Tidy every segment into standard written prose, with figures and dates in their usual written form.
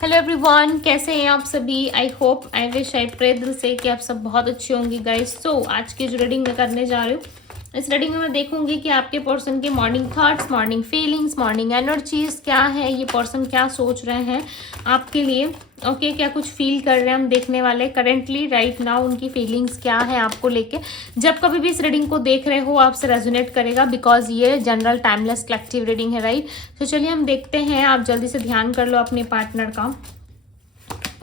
Hello everyone, कैसे हैं आप सभी। I hope I wish I pray दिल से कि आप सब बहुत अच्छे होंगे गाइस। सो आज की जो रीडिंग मैं करने जा रही हूँ, इस रीडिंग में मैं देखूंगी कि आपके पर्सन के morning thoughts, morning feelings, morning energies क्या है, ये पर्सन क्या सोच रहे हैं आपके लिए। ओके क्या कुछ फील कर रहे हैं हम देखने वाले करेंटली राइट नाउ, उनकी फीलिंग्स क्या है आपको लेके। जब कभी भी इस रीडिंग को देख रहे हो आपसे रेजोनेट करेगा, बिकॉज ये जनरल टाइमलेस कलेक्टिव रीडिंग है राइट। तो चलिए हम देखते हैं, आप जल्दी से ध्यान कर लो अपने पार्टनर का।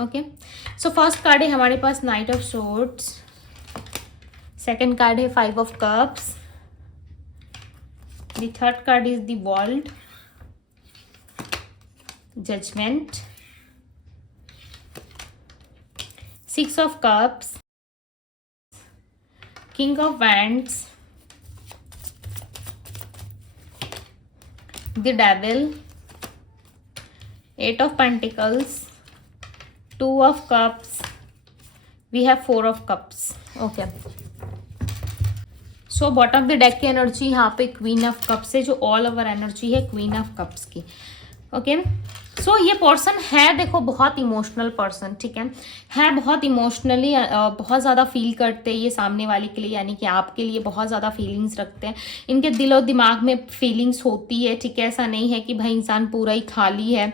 ओके सो फर्स्ट कार्ड है हमारे पास knight of swords, second card है 5 of cups, the third card is the world, judgement, 6 of cups, king of wands, the devil, 8 of pentacles, 2 of cups, we have 4 of cups. Okay. So bottom of the deck की energy यहाँ पे queen of cups है, जो all over energy है queen of cups की। Okay so ये person है, देखो बहुत इमोशनल पर्सन, ठीक है बहुत इमोशनली बहुत ज़्यादा फील करते हैं ये सामने वाले के लिए, यानी कि आपके लिए बहुत ज़्यादा फीलिंग्स रखते हैं। इनके दिल और दिमाग में फीलिंग्स होती है, ठीक है। ऐसा नहीं है कि भाई इंसान पूरा ही खाली है,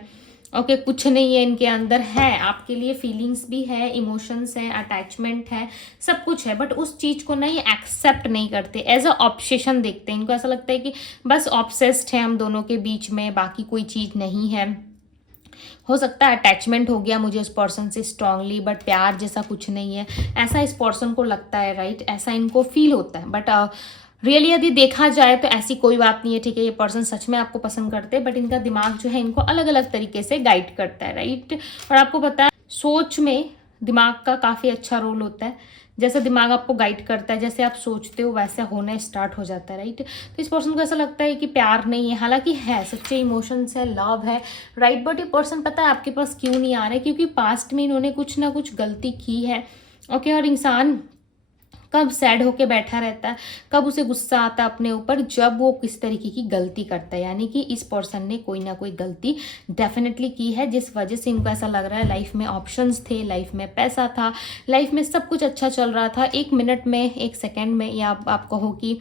ओके कुछ नहीं है इनके अंदर, है आपके लिए फीलिंग्स भी है, इमोशंस है, अटैचमेंट है, सब कुछ है। बट उस चीज़ को ना ये एक्सेप्ट नहीं करते, एज अ ऑब्सेशन देखते हैं। इनको ऐसा लगता है कि बस ऑब्सेस्ड है हम दोनों के बीच में, बाकी कोई चीज़ नहीं है। हो सकता है अटैचमेंट हो गया मुझे उस पर्सन से स्ट्रांगली, बट प्यार जैसा कुछ नहीं है, ऐसा इस पर्सन को लगता है राइट, ऐसा इनको फील होता है। बट रियली यदि देखा जाए तो ऐसी कोई बात नहीं है, ठीक है। ये पर्सन सच में आपको पसंद करते हैं, बट इनका दिमाग जो है इनको अलग अलग तरीके से गाइड करता है राइट। और आपको पता है सोच में दिमाग का काफ़ी अच्छा रोल होता है, जैसे दिमाग आपको गाइड करता है, जैसे आप सोचते हो वैसा होना स्टार्ट हो जाता है राइट। तो इस पर्सन को ऐसा लगता है कि प्यार नहीं है, हालांकि है, सच्चे इमोशंस है, लव है राइट। बट ये पर्सन पता है आपके पास क्यों नहीं आ रहा है, क्योंकि पास्ट में इन्होंने कुछ ना कुछ गलती की है। ओके और इंसान कब सैड होके बैठा रहता है, कब उसे गुस्सा आता है अपने ऊपर, जब वो किस तरीके की गलती करता है। यानी कि इस पर्सन ने कोई ना कोई गलती डेफिनेटली की है, जिस वजह से इनको ऐसा लग रहा है लाइफ में ऑप्शंस थे, लाइफ में पैसा था, लाइफ में सब कुछ अच्छा चल रहा था। एक मिनट में, एक सेकेंड में, या आप कहो कि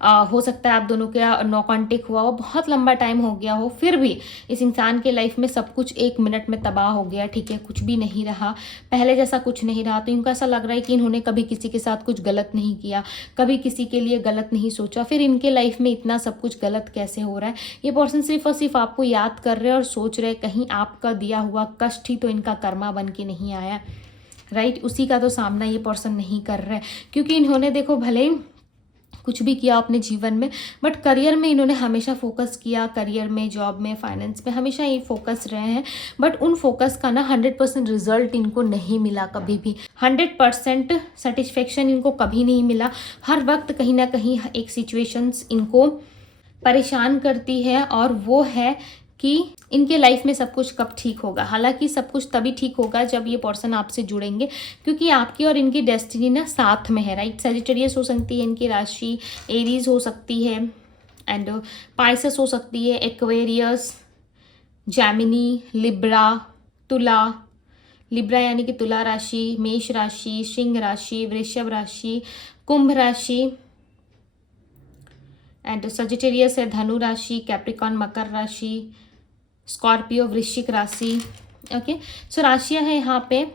हो सकता है आप दोनों का नो कॉन्टेक्ट हुआ हो, बहुत लंबा टाइम हो गया हो, फिर भी इस इंसान के लाइफ में सब कुछ एक मिनट में तबाह हो गया, ठीक है। कुछ भी नहीं रहा, पहले जैसा कुछ नहीं रहा। तो इनको ऐसा लग रहा है कि इन्होंने कभी किसी के साथ कुछ गलत नहीं किया, कभी किसी के लिए गलत नहीं सोचा, फिर इनके लाइफ में इतना सब कुछ गलत कैसे हो रहा है। ये पर्सन सिर्फ और सिर्फ आपको याद कर रहे हैं और सोच रहे हैं कहीं आपका दिया हुआ कष्ट ही तो इनका कर्मा बन के नहीं आया राइट। उसी का तो सामना ये पर्सन नहीं कर रहा है, क्योंकि इन्होंने देखो भले ही कुछ भी किया अपने जीवन में, बट करियर में इन्होंने हमेशा फोकस किया, करियर में, जॉब में, फाइनेंस में हमेशा ये फोकस रहे हैं। बट उन फोकस का ना 100% रिजल्ट इनको नहीं मिला, कभी भी 100% सेटिस्फेक्शन इनको कभी नहीं मिला। हर वक्त कहीं ना कहीं एक सिचुएशंस इनको परेशान करती है, और वो है कि इनके लाइफ में सब कुछ कब ठीक होगा। हालांकि सब कुछ तभी ठीक होगा जब ये पर्सन आपसे जुड़ेंगे, क्योंकि आपकी और इनकी डेस्टिनी ना साथ में है राइट। सजिटेरियस हो सकती है इनकी राशि, एरीज हो सकती है, एंड पाइसेस हो सकती है, एक्वेरियस, जैमिनी, लिब्रा, तुला, लिब्रा यानी कि तुला राशि, मेष राशि, सिंह राशि, वृषभ राशि, कुंभ राशि, एंड सजिटेरियस है धनु राशि, कैप्रिकॉन मकर राशि, स्कॉर्पियो वृश्चिक राशि। ओके सो राशियां हैं यहाँ पे।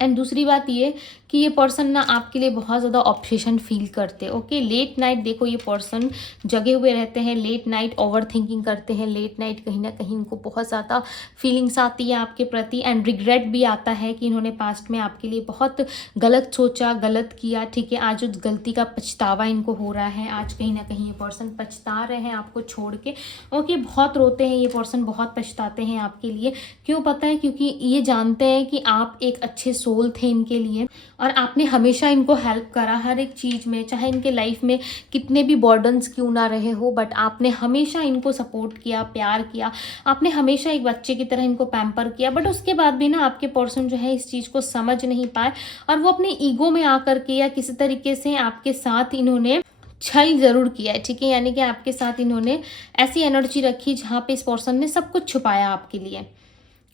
एंड दूसरी बात ये कि ये पर्सन ना आपके लिए बहुत ज़्यादा ऑब्सेशन फील करते हैं। ओके लेट नाइट देखो ये पर्सन जगे हुए रहते हैं, लेट नाइट ओवर थिंकिंग करते हैं, लेट नाइट कहीं ना कहीं इनको बहुत ज़्यादा फीलिंग्स आती है आपके प्रति, एंड रिग्रेट भी आता है कि इन्होंने पास्ट में आपके लिए बहुत गलत सोचा, गलत किया, ठीक है। आज उस गलती का पछतावा इनको हो रहा है, आज कहीं ना कहीं ये पर्सन पछता रहे हैं आपको छोड़ के। ओके बहुत रोते हैं ये पर्सन, बहुत पछताते हैं आपके लिए। क्यों पता है, क्योंकि ये जानते हैं कि आप एक अच्छे सोल थे इनके लिए, और आपने हमेशा इनको हेल्प करा हर एक चीज़ में, चाहे इनके लाइफ में कितने भी बर्डन्स क्यों ना रहे हो, बट आपने हमेशा इनको सपोर्ट किया, प्यार किया, आपने हमेशा एक बच्चे की तरह इनको पैम्पर किया। बट उसके बाद भी ना आपके पर्सन जो है इस चीज़ को समझ नहीं पाए, और वो अपने ईगो में आकर के या किसी तरीके से आपके साथ इन्होंने छल जरूर किया है, ठीक है। यानी कि आपके साथ इन्होंने ऐसी एनर्जी रखी जहाँ पे इस पर्सन ने सब कुछ छुपाया आपके लिए।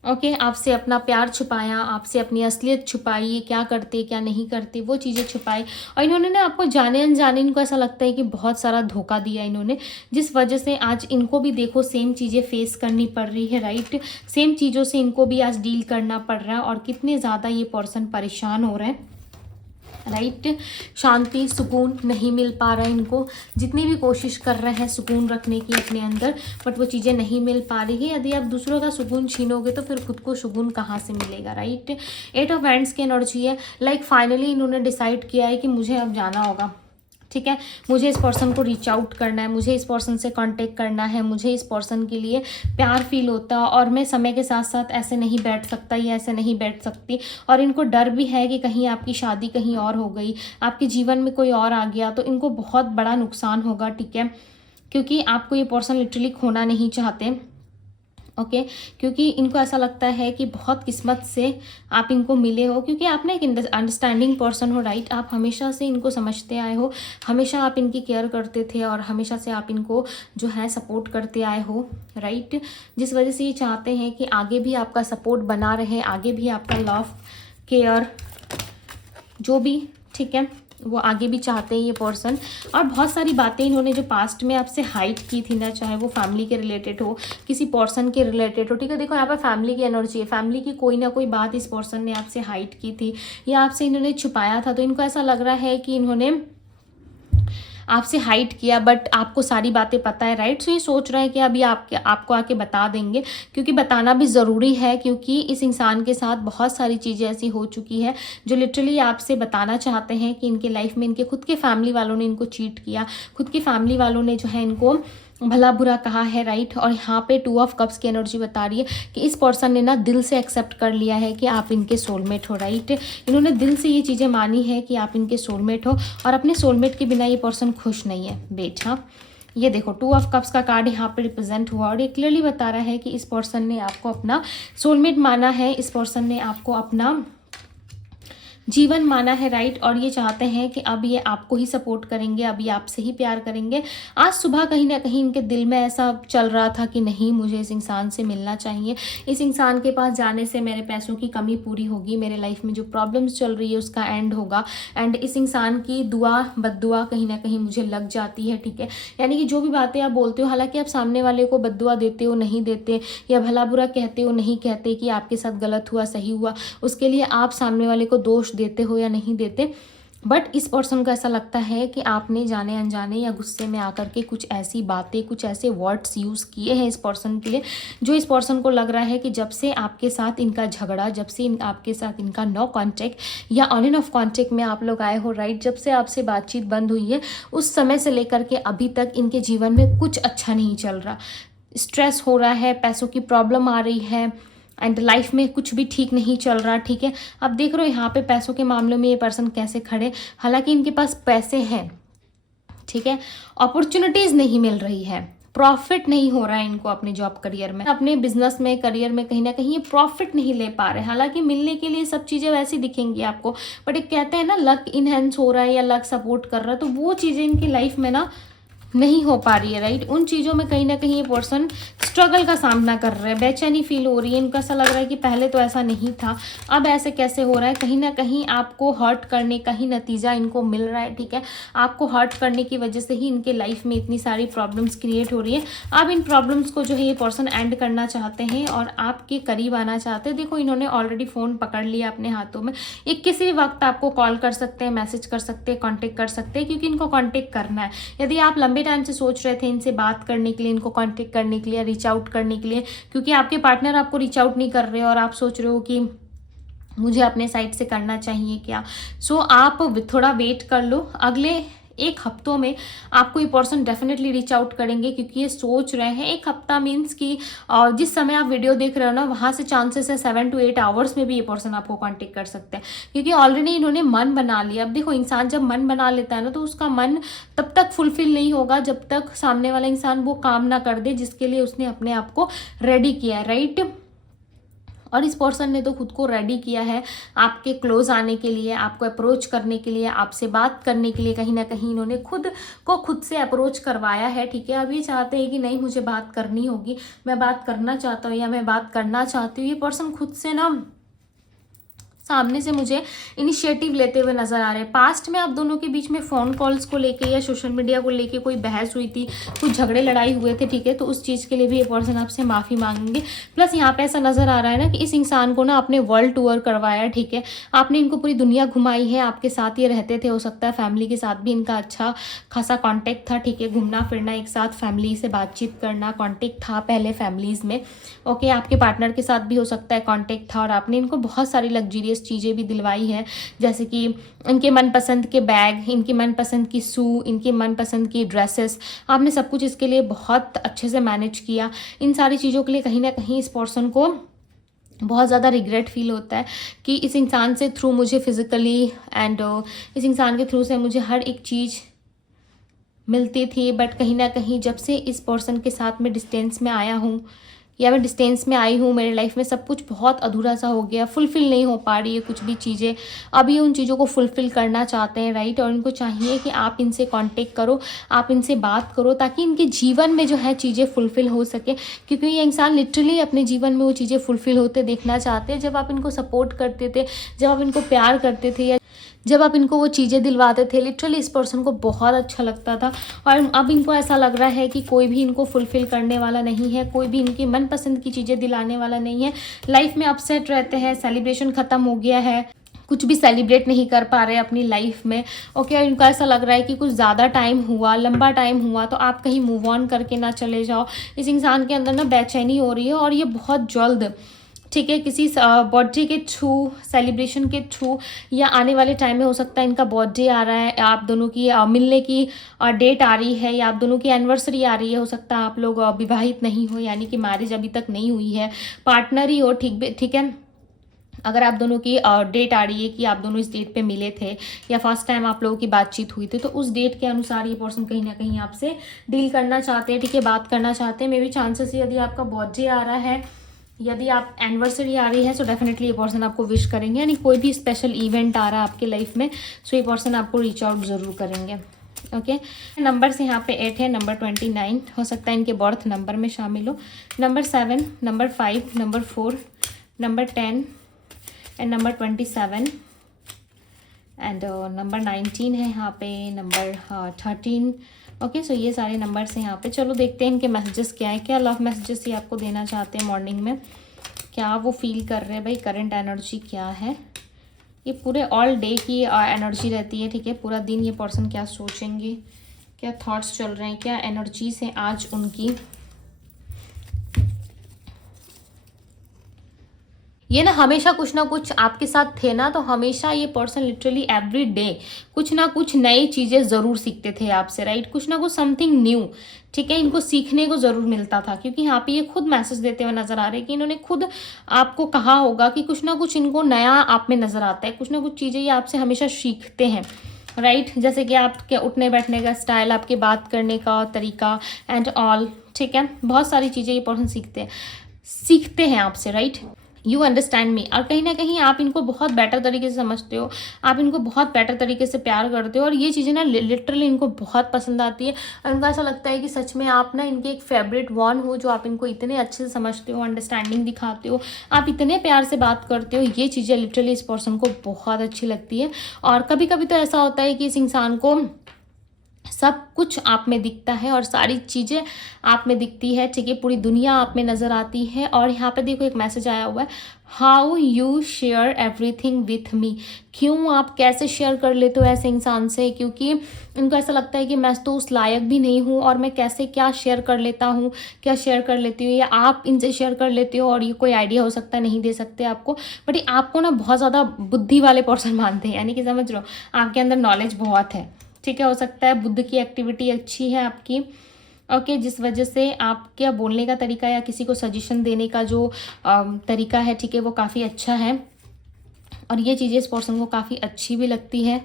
ओके, आपसे अपना प्यार छुपाया, आपसे अपनी असलियत छुपाई, ये क्या करते क्या नहीं करते वो चीज़ें छुपाई, और इन्होंने ना आपको जाने अनजाने इनको ऐसा लगता है कि बहुत सारा धोखा दिया इन्होंने, जिस वजह से आज इनको भी देखो सेम चीज़ें फेस करनी पड़ रही है, राइट। सेम चीज़ों से इनको भी आज डील करना पड़ रहा है, और कितने ज़्यादा ये पर्सन परेशान हो रहे हैं, राइट। शांति सुकून नहीं मिल पा रहा है इनको, जितनी भी कोशिश कर रहे हैं सुकून रखने की अपने अंदर, बट वो चीज़ें नहीं मिल पा रही है। यदि आप दूसरों का सुकून छीनोगे तो फिर खुद को सुकून कहाँ से मिलेगा, राइट। 8 ऑफ हैंड्स की एनर्जी है, लाइक फाइनली इन्होंने डिसाइड किया है कि मुझे अब जाना होगा, ठीक है। मुझे इस पर्सन को रीच आउट करना है, मुझे इस पर्सन से कांटेक्ट करना है, मुझे इस पर्सन के लिए प्यार फील होता, और मैं समय के साथ साथ ऐसे नहीं बैठ सकता या ऐसे नहीं बैठ सकती। और इनको डर भी है कि कहीं आपकी शादी कहीं और हो गई, आपके जीवन में कोई और आ गया तो इनको बहुत बड़ा नुकसान होगा, ठीक है। क्योंकि आपको ये पर्सन लिटरली खोना नहीं चाहते, ओके। क्योंकि इनको ऐसा लगता है कि बहुत किस्मत से आप इनको मिले हो, क्योंकि आप ना एक अंडरस्टैंडिंग पर्सन हो, राइट। आप हमेशा से इनको समझते आए हो, हमेशा आप इनकी केयर करते थे, और हमेशा से आप इनको जो है सपोर्ट करते आए हो, राइट। जिस वजह से ये चाहते हैं कि आगे भी आपका सपोर्ट बना रहे, आगे भी आपका लव केयर जो भी, ठीक है, वो आगे भी चाहते हैं ये पर्सन। और बहुत सारी बातें इन्होंने जो पास्ट में आपसे हाइड की थी ना, चाहे वो फैमिली के रिलेटेड हो, किसी पर्सन के रिलेटेड हो, ठीक है। देखो यहाँ पर फैमिली की एनर्जी है, फैमिली की कोई ना कोई बात इस पर्सन ने आपसे हाइड की थी या आपसे इन्होंने छुपाया था, तो इनको ऐसा लग रहा है कि इन्होंने आपसे हाइड किया, बट आपको सारी बातें पता है, राइट। सो ये सोच रहे हैं कि अभी आपको आके बता देंगे, क्योंकि बताना भी ज़रूरी है, क्योंकि इस इंसान के साथ बहुत सारी चीज़ें ऐसी हो चुकी है जो लिटरली आपसे बताना चाहते हैं कि इनके लाइफ में इनके खुद के फैमिली वालों ने इनको चीट किया, खुद की फैमिली वालों ने जो है इनको भला बुरा कहा है, राइट। और यहाँ पे 2 ऑफ कप्स की एनर्जी बता रही है कि इस पर्सन ने ना दिल से एक्सेप्ट कर लिया है कि आप इनके सोलमेट हो, राइट। इन्होंने दिल से ये चीज़ें मानी है कि आप इनके सोलमेट हो, और अपने सोलमेट के बिना ये पर्सन खुश नहीं है, बेटा। ये देखो 2 ऑफ कप्स का कार्ड यहाँ पे रिप्रेजेंट हुआ, और ये क्लियरली बता रहा है कि इस पर्सन ने आपको अपना सोलमेट माना है, इस पर्सन ने आपको अपना जीवन माना है, राइट। और ये चाहते हैं कि अब ये आपको ही सपोर्ट करेंगे, अब ये आपसे ही प्यार करेंगे। आज सुबह कहीं ना कहीं इनके दिल में ऐसा चल रहा था कि नहीं, मुझे इस इंसान से मिलना चाहिए, इस इंसान के पास जाने से मेरे पैसों की कमी पूरी होगी, मेरे लाइफ में जो प्रॉब्लम्स चल रही है उसका एंड होगा, एंड इस इंसान की दुआ बद्दुआ कहीं ना कहीं मुझे लग जाती है, ठीक है। यानी कि जो भी बातें आप बोलते हो, हालांकि आप सामने वाले को बद्दुआ देते हो नहीं देते, या भला बुरा कहते हो नहीं कहते कि आपके साथ गलत हुआ सही हुआ, उसके लिए आप सामने वाले को दोष देते हो या नहीं देते, बट इस पर्सन को ऐसा लगता है कि आपने जाने अनजाने या गुस्से में आकर के कुछ ऐसी बातें, कुछ ऐसे वर्ड्स यूज़ किए हैं इस पर्सन के लिए, जो इस पर्सन को लग रहा है कि जब से आपके साथ इनका झगड़ा, जब से आपके साथ इनका नो कांटेक्ट या ऑन एंड ऑफ कांटेक्ट में आप लोग आए हो, राइट, जब से आपसे बातचीत बंद हुई है, उस समय से लेकर के अभी तक इनके जीवन में कुछ अच्छा नहीं चल रहा। स्ट्रेस हो रहा है, पैसों की प्रॉब्लम आ रही है, एंड लाइफ में कुछ भी ठीक नहीं चल रहा, ठीक है। अब देख रहे हो यहाँ पे पैसों के मामले में ये पर्सन कैसे खड़े, हालांकि इनके पास पैसे हैं, ठीक है, अपॉर्चुनिटीज़ नहीं मिल रही है, प्रॉफिट नहीं हो रहा है इनको अपने जॉब करियर में, अपने बिजनेस में, करियर में कहीं ना कहीं ये प्रॉफिट नहीं ले पा रहे। हालांकि मिलने के लिए सब चीज़ें वैसी दिखेंगी आपको, बट एक कहते हैं ना लक इनहेंस हो रहा है या लक सपोर्ट कर रहा है, तो वो चीज़ें इनकी लाइफ में ना नहीं हो पा रही है, राइट। उन चीज़ों में कहीं ना कहीं ये पर्सन स्ट्रगल का सामना कर रहे हैं, बेचैनी फील हो रही है, इनको ऐसा लग रहा है कि पहले तो ऐसा नहीं था, अब ऐसे कैसे हो रहा है। कहीं ना कहीं आपको हर्ट करने का ही नतीजा इनको मिल रहा है, ठीक है। आपको हर्ट करने की वजह से ही इनके लाइफ में इतनी सारी प्रॉब्लम्स क्रिएट हो रही है। अब इन प्रॉब्लम्स को जो है ये पर्सन एंड करना चाहते हैं और आपके करीब आना चाहते हैं। देखो इन्होंने ऑलरेडी फ़ोन पकड़ लिया अपने हाथों में, ये किसी भी वक्त आपको कॉल कर सकते हैं, मैसेज कर सकते हैं, कॉन्टेक्ट कर सकते हैं, क्योंकि इनको कॉन्टेक्ट करना है। यदि आप लंबे टाइम से सोच रहे थे इनसे बात करने के लिए, इनको कांटेक्ट करने के लिए, रीच आउट करने के लिए, क्योंकि आपके पार्टनर आपको रीच आउट नहीं कर रहे और आप सोच रहे हो कि मुझे अपने साइड से करना चाहिए क्या, सो आप थोड़ा वेट कर लो। अगले 1 हफ्तों में आपको ये पर्सन डेफिनेटली रीच आउट करेंगे, क्योंकि ये सोच रहे हैं 1 हफ्ता मीन्स कि जिस समय आप वीडियो देख रहे हो ना, वहाँ से चांसेस है 7 to 8 आवर्स में भी ये पर्सन आपको कांटेक्ट कर सकते हैं, क्योंकि ऑलरेडी इन्होंने मन बना लिया। अब देखो इंसान जब मन बना लेता है ना, तो उसका मन तब तक फुलफिल नहीं होगा जब तक सामने वाला इंसान वो काम ना कर दे जिसके लिए उसने अपने आप को रेडी किया है, राइट। और इस पर्सन ने तो खुद को रेडी किया है आपके क्लोज आने के लिए, आपको अप्रोच करने के लिए, आपसे बात करने के लिए। कहीं ना कहीं इन्होंने खुद को खुद से अप्रोच करवाया है, ठीक है। अब ये चाहते हैं कि नहीं, मुझे बात करनी होगी, मैं बात करना चाहता हूँ या मैं बात करना चाहती हूँ। ये पर्सन खुद से ना सामने से मुझे इनिशिएटिव लेते हुए नजर आ रहे हैं। पास्ट में आप दोनों के बीच में फ़ोन कॉल्स को लेके या सोशल मीडिया को लेके कोई बहस हुई थी, कुछ झगड़े लड़ाई हुए थे, ठीक है। तो उस चीज़ के लिए भी ये पर्सन आपसे माफ़ी मांगेंगे। प्लस यहाँ पे ऐसा नज़र आ रहा है ना कि इस इंसान को ना आपने वर्ल्ड टूर करवाया, ठीक है। आपने इनको पूरी दुनिया घुमाई है, आपके साथ ये रहते थे, हो सकता है फैमिली के साथ भी इनका अच्छा खासा कॉन्टेक्ट था, ठीक है। घूमना फिरना एक साथ, फैमिली से बातचीत करना, कॉन्टेक्ट था पहले फैमिलीज़ में, ओके। आपके पार्टनर के साथ भी हो सकता है कॉन्टेक्ट था और आपने इनको बहुत सारी लग्जरियस चीज़ें भी दिलवाई है, जैसे कि इनके मनपसंद के बैग, इनकी मनपसंद की शू, इनकी मनपसंद की ड्रेसेस, आपने सब कुछ इसके लिए बहुत अच्छे से मैनेज किया। इन सारी चीज़ों के लिए कहीं ना कहीं इस पर्सन को बहुत ज़्यादा रिग्रेट फील होता है कि इस इंसान से थ्रू मुझे फिज़िकली एंड इस इंसान के थ्रू से मुझे हर एक चीज़ मिलती थी, बट कहीं ना कहीं जब से इस पर्सन के साथ मैं डिस्टेंस में आया हूँ या मैं डिस्टेंस में आई हूँ, मेरे लाइफ में सब कुछ बहुत अधूरा सा हो गया, फुलफ़िल नहीं हो पा रही है कुछ भी चीज़ें। अब ये उन चीज़ों को फुलफ़िल करना चाहते हैं, राइट। और इनको चाहिए कि आप इनसे कांटेक्ट करो, आप इनसे बात करो, ताकि इनके जीवन में जो है चीज़ें फुलफ़िल हो सके। क्योंकि ये इंसान लिटरली अपने जीवन में वो चीज़ें फुलफ़िल होते देखना चाहते हैं। जब आप इनको सपोर्ट करते थे, जब आप इनको प्यार करते थे, या जब आप इनको वो चीज़ें दिलवाते थे, लिटरली इस पर्सन को बहुत अच्छा लगता था। और अब इनको ऐसा लग रहा है कि कोई भी इनको फुलफ़िल करने वाला नहीं है, कोई भी इनकी मनपसंद की चीज़ें दिलाने वाला नहीं है। लाइफ में अपसेट रहते हैं, सेलिब्रेशन ख़त्म हो गया है, कुछ भी सेलिब्रेट नहीं कर पा रहे अपनी लाइफ में, ओके। और इनको ऐसा लग रहा है कि कुछ ज़्यादा टाइम हुआ, लंबा टाइम हुआ, तो आप कहीं मूव ऑन करके ना चले जाओ। इस इंसान के अंदर ना बेचैनी हो रही है और ये बहुत जल्द, ठीक है, किसी बर्थडे के थ्रू, सेलिब्रेशन के थ्रू, या आने वाले टाइम में हो सकता है इनका बर्थडे आ रहा है, आप दोनों की मिलने की डेट आ रही है, या आप दोनों की एनिवर्सरी आ रही है। हो सकता है आप लोग विवाहित नहीं हो, यानी कि मैरिज अभी तक नहीं हुई है, पार्टनर ही हो, ठीक है। अगर आप दोनों की डेट आ रही है कि आप दोनों इस डेट पे मिले थे या फर्स्ट टाइम आप लोगों की बातचीत हुई थी, तो उस डेट के अनुसार ये पर्सन कहीं ना कहीं आपसे डील करना चाहते हैं, ठीक है, बात करना चाहते हैं। मे बी चांसेस, यदि आपका बर्थडे आ रहा है, यदि आप एनिवर्सरी आ रही है, सो डेफिनेटली ये पर्सन आपको विश करेंगे, यानी कोई भी स्पेशल इवेंट आ रहा है आपके लाइफ में, सो ये पर्सन आपको रीच आउट ज़रूर करेंगे, ओके। नंबर्स यहाँ पे 8 है, नंबर 29 हो सकता है इनके बर्थ नंबर में शामिल हो, number 7, number 5, number 4, number 10 and number 27 and number 19 है यहाँ पे, नंबर 13, ओके। सो ये सारे नंबर्स हैं यहाँ पे। चलो देखते हैं इनके मैसेजेस क्या है, क्या लव मैसेजेस ये आपको देना चाहते हैं मॉर्निंग में, क्या वो फील कर रहे हैं भाई, करंट एनर्जी क्या है। ये पूरे ऑल डे की एनर्जी रहती है, ठीक है। पूरा दिन ये पर्सन क्या सोचेंगे, क्या थॉट्स चल रहे हैं, क्या एनर्जीज हैं आज उनकी। ये ना हमेशा कुछ ना कुछ आपके साथ थे ना, तो हमेशा ये पर्सन लिटरली एवरी डे कुछ ना कुछ नई चीज़ें ज़रूर सीखते थे आपसे, राइट। कुछ ना कुछ समथिंग न्यू, ठीक है, इनको सीखने को ज़रूर मिलता था। क्योंकि यहाँ पे ये खुद मैसेज देते हुए नज़र आ रहे हैं कि इन्होंने खुद आपको कहा होगा कि कुछ ना कुछ इनको नया आप में नज़र आता है, कुछ ना कुछ चीज़ें ये आपसे हमेशा सीखते हैं, राइट। जैसे कि आपके उठने बैठने का स्टाइल, आपके बात करने का तरीका एंड ऑल, ठीक है। बहुत सारी चीज़ें ये पर्सन सीखते हैं आपसे, राइट। You understand me. और कहीं ना कहीं आप इनको बहुत बेटर तरीके से समझते हो, आप इनको बहुत बेटर तरीके से प्यार करते हो, और ये चीज़ें ना लिटरली इनको बहुत पसंद आती है। और उनको ऐसा लगता है कि सच में आप ना इनके एक फेवरेट वन हो, जो आप इनको इतने अच्छे से समझते हो, अंडरस्टैंडिंग दिखाते हो, आप इतने प्यार से बात करते हो। ये चीज़ें लिटरली इस पर्सन को बहुत अच्छी लगती है। और कभी कभी तो ऐसा होता है कि इस इंसान को सब कुछ आप में दिखता है और सारी चीज़ें आप में दिखती है, ठीक है, पूरी दुनिया आप में नज़र आती है। और यहाँ पे देखो एक मैसेज आया हुआ है, how you share everything with me. क्यों, आप कैसे शेयर कर लेते हो ऐसे इंसान से, क्योंकि इनको ऐसा लगता है कि मैं तो उस लायक भी नहीं हूँ, और मैं कैसे क्या शेयर कर लेता हूँ, क्या शेयर कर लेती हूँ, या आप इनसे शेयर कर लेते हो। और ये कोई आइडिया हो सकता है नहीं दे सकते आपको, बट ये आपको ना बहुत ज़्यादा बुद्धि वाले पर्सन मानते हैं, यानी कि समझ लो आपके अंदर नॉलेज बहुत है, ठीक है। हो सकता है बुद्ध की एक्टिविटी अच्छी है आपकी, ओके, जिस वजह से आपके बोलने का तरीका या किसी को सजेशन देने का जो तरीका है, ठीक है, वो काफ़ी अच्छा है। और ये चीज़ें इस पर्सन को काफ़ी अच्छी भी लगती है।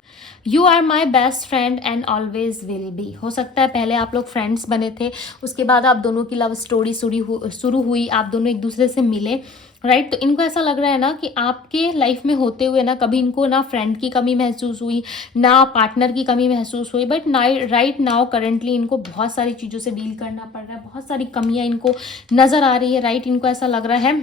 You are my best friend and always will be. हो सकता है पहले आप लोग फ्रेंड्स बने थे, उसके बाद आप दोनों की लव स्टोरी शुरू हुई, आप दोनों एक दूसरे से मिले, राइट। तो इनको ऐसा लग रहा है ना कि आपके लाइफ में होते हुए ना कभी इनको ना फ्रेंड की कमी महसूस हुई, ना पार्टनर की कमी महसूस हुई, बट राइट नाउ करेंटली इनको बहुत सारी चीज़ों से डील करना पड़ रहा है, बहुत सारी कमियां इनको नज़र आ रही है। राइट, इनको ऐसा लग रहा है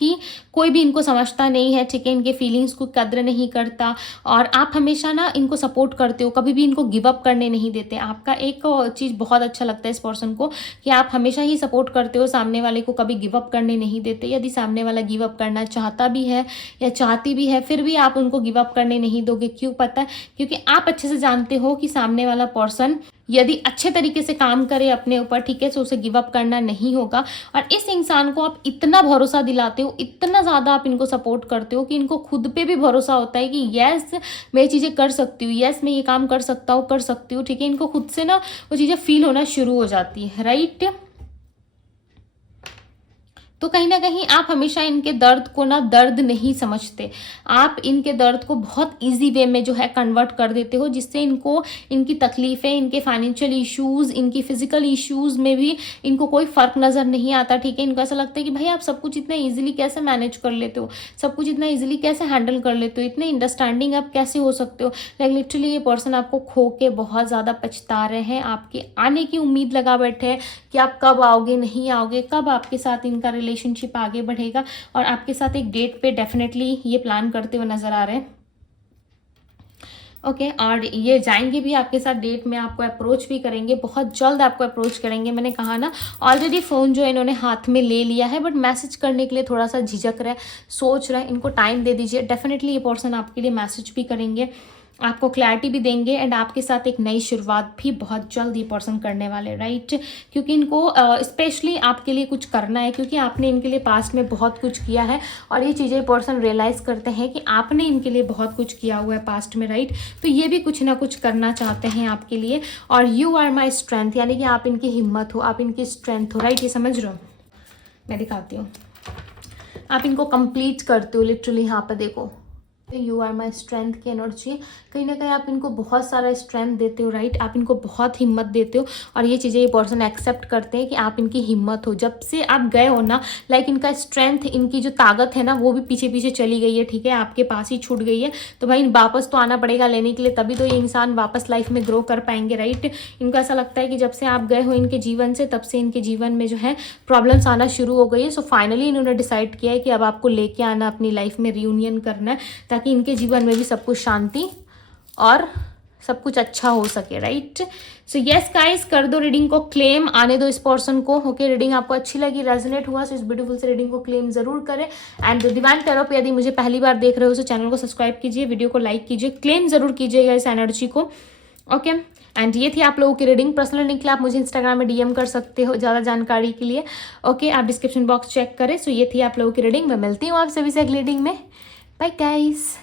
कि कोई भी इनको समझता नहीं है, ठीक है, इनके फीलिंग्स को कद्र नहीं करता, और आप हमेशा ना इनको सपोर्ट करते हो, कभी भी इनको गिव अप करने नहीं देते। आपका एक चीज़ बहुत अच्छा लगता है इस पर्सन को कि आप हमेशा ही सपोर्ट करते हो, सामने वाले को कभी गिव अप करने नहीं देते। यदि सामने वाला गिव अप करना चाहता भी है या चाहती भी है, फिर भी आप उनको गिव अप करने नहीं दोगे। क्यों? पता है, क्योंकि आप अच्छे से जानते हो कि सामने वाला पर्सन यदि अच्छे तरीके से काम करे अपने ऊपर, ठीक है, तो उसे गिव अप करना नहीं होगा। और इस इंसान को आप इतना भरोसा दिलाते हो, इतना ज़्यादा आप इनको सपोर्ट करते हो कि इनको खुद पे भी भरोसा होता है कि यस मैं ये चीज़ें कर सकती हूँ, यस मैं ये काम कर सकता हूँ, कर सकती हूँ, ठीक है। इनको खुद से ना वो चीज़ें फील होना शुरू हो जाती है। राइट, तो कहीं ना कहीं आप हमेशा इनके दर्द को ना दर्द नहीं समझते, आप इनके दर्द को बहुत इजी वे में जो है कन्वर्ट कर देते हो, जिससे इनको इनकी तकलीफ़ें, इनके फाइनेंशियल इश्यूज़, इनकी फिजिकल इश्यूज़ में भी इनको कोई फ़र्क नज़र नहीं आता, ठीक है। इनको ऐसा लगता है कि भाई आप सब कुछ इतना ईजिली कैसे मैनेज कर लेते हो, सब कुछ इतना ईजिली कैसे हैंडल कर लेते हो, इतने अंडरस्टैंडिंग आप कैसे हो सकते हो। लाइक लिटरली ये पर्सन आपको खो के बहुत ज़्यादा पछता रहे हैं, आपके आने की उम्मीद लगा बैठे हैं कि आप कब आओगे, नहीं आओगे, कब आपके साथ इनका रिलेशनशिप आगे बढ़ेगा, और आपके साथ एक डेट पे डेफिनेटली ये प्लान करते हुए नजर आ रहे हैं। ओके, और ये जाएंगे भी आपके साथ डेट में, आपको अप्रोच भी करेंगे, बहुत जल्द आपको अप्रोच करेंगे। मैंने कहा ना ऑलरेडी फ़ोन जो इन्होंने हाथ में ले लिया है, बट मैसेज करने के लिए थोड़ा सा झिझक रहा है, सोच रहा है। इनको टाइम दे दीजिए, डेफिनेटली ये पर्सन आपके लिए मैसेज भी करेंगे, आपको क्लैरिटी भी देंगे, एंड आपके साथ एक नई शुरुआत भी बहुत जल्द ये पर्सन करने वाले। राइट, क्योंकि इनको स्पेशली आपके लिए कुछ करना है, क्योंकि आपने इनके लिए पास्ट में बहुत कुछ किया है, और ये चीज़ें पर्सन रियलाइज़ करते हैं कि आपने इनके लिए बहुत कुछ किया हुआ है पास्ट में। राइट, तो ये भी कुछ ना कुछ करना चाहते हैं आपके लिए, और यू आर माई स्ट्रेंथ, यानी कि आप इनकी हिम्मत हो, आप इनकी स्ट्रेंथ हो। राइट, ये समझ रहे हो? मैं दिखाती हूँ, आप इनको कंप्लीट करते हो लिटरली। यहाँ पर देखो, यू आर माई स्ट्रेंथ की एनर्जी, कहीं ना कहीं आप इनको बहुत सारा स्ट्रेंथ देते हो। राइट, आप इनको बहुत हिम्मत देते हो, और ये चीज़ें ये पर्सन एक्सेप्ट करते हैं कि आप इनकी हिम्मत हो। जब से आप गए हो ना, लाइक इनका स्ट्रेंथ, इनकी जो ताकत है ना, वो भी पीछे पीछे चली गई है, ठीक है, आपके पास ही छूट गई है। तो भाई वापस तो आना पड़ेगा लेने के लिए, तभी तो ये इंसान वापस लाइफ में ग्रो कर पाएंगे। राइट, इनको ऐसा लगता है कि जब से आप गए हो इनके जीवन से, तब से इनके जीवन में जो है प्रॉब्लम्स आना शुरू हो गई है। सो फाइनली इन्होंने डिसाइड किया है कि अब आपको लेके आना, अपनी लाइफ में रियूनियन करना है, ताकि इनके जीवन में भी सब कुछ शांति और सब कुछ अच्छा हो सके। राइट, सो यस गाइस, कर दो रीडिंग को क्लेम, आने दो इस पर्सन को। ओके, रीडिंग आपको अच्छी लगी, रेजोनेट हुआ, सो इस ब्यूटीफुल से रीडिंग को क्लेम जरूर करें। एंड डिवाइन टैरो पे यदि मुझे पहली बार देख रहे हो तो चैनल को सब्सक्राइब कीजिए, वीडियो को लाइक कीजिए, क्लेम जरूर कीजिएगा इस एनर्जी को। ओके, एंड ये थी आप लोगों की रीडिंग। पर्सनल लिंक के लिए आप मुझे इंस्टाग्राम में डीएम कर सकते हो ज़्यादा जानकारी के लिए। ओके, आप डिस्क्रिप्शन बॉक्स चेक करें। सो ये थी आप लोगों की रीडिंग, मैं मिलती हूँ आप सभी से अगली रीडिंग में। Bye guys.